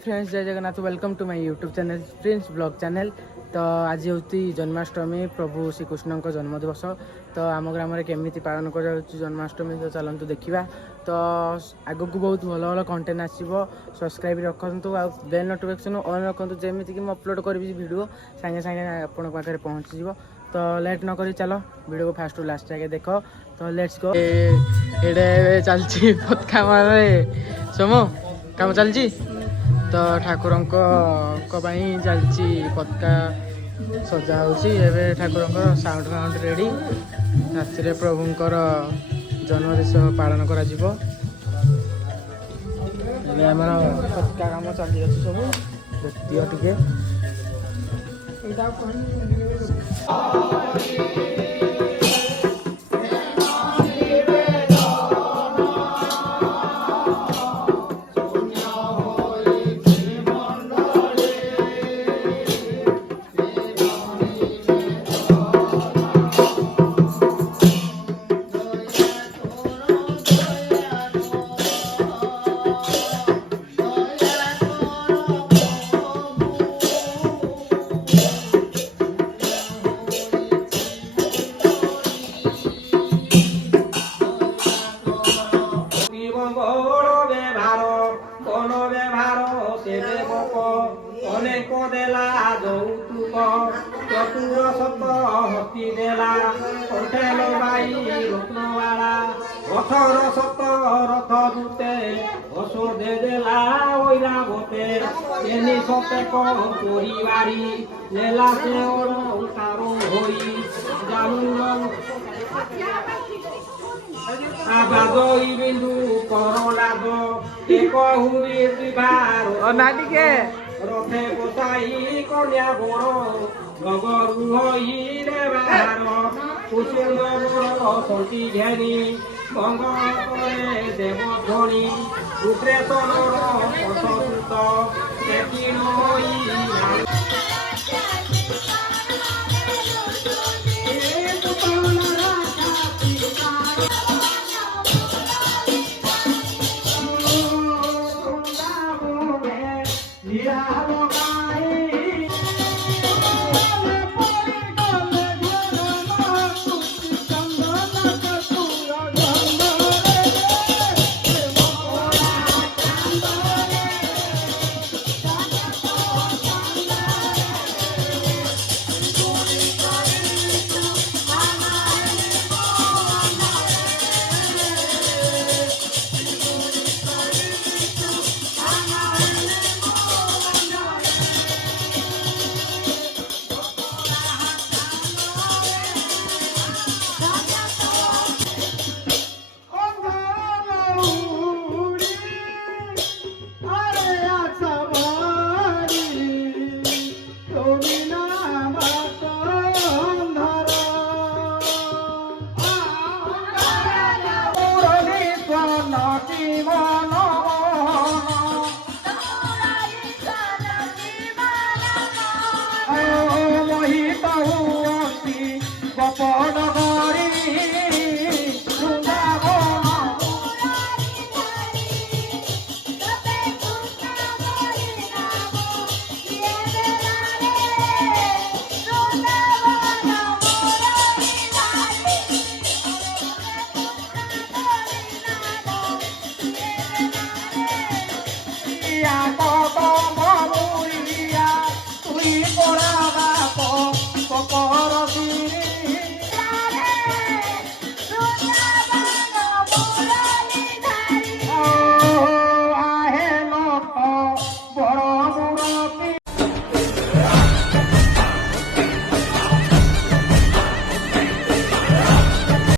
Friends Jai Jagannath welcome to my YouTube channel Prince blog channel. तो आज हूँ जन्माष्टमी प्रभु श्रीकृष्ण जन्मदिवस। तो आम ग्राम केमी पालन कर जन्माष्टमी तो चलतु देखा। तो आग को बहुत भल भल कंटेंट आसो सब्सक्राइब रखु आ बेल नोटिफिकेशन ऑन रखु जमीक मुझे अपलोड करी वीडियो सांगे सांगे आपण पाखे पहुँची। तो लेट न करी चलो वीडियो को फास्ट टू लास्ट जाके देख। तो लेट्स गो। ये चलती पत्का मारे सोमो काम चलती। तो ठाकुर चलती पताका सजा होची ठाकुर साउंड फाउंड रेडी राति प्रभुंर जन्मदिवस पालन कर पताका काम चली सब दियो टे অনেক দেলা যৌতুক চতুর শত হস্তি দেলা কণ্ঠে লগাই রত্নবালা 18 শত রথ দূতে অশোধে দেলা ঐরাবতে তেনি শতে পরিবারি লেলা সে কারণ হই জানুন আবাদই বিন্দু করলাদ এক হুরির বিভার নাটিকে রথে বসাই কন্যা বড় নগরু হইলে বাহার কুসুন্দর সন্তী ঘেনি মঙ্গল করে দেবধ্বনি রূপে তনর পশসুত দেখিন হই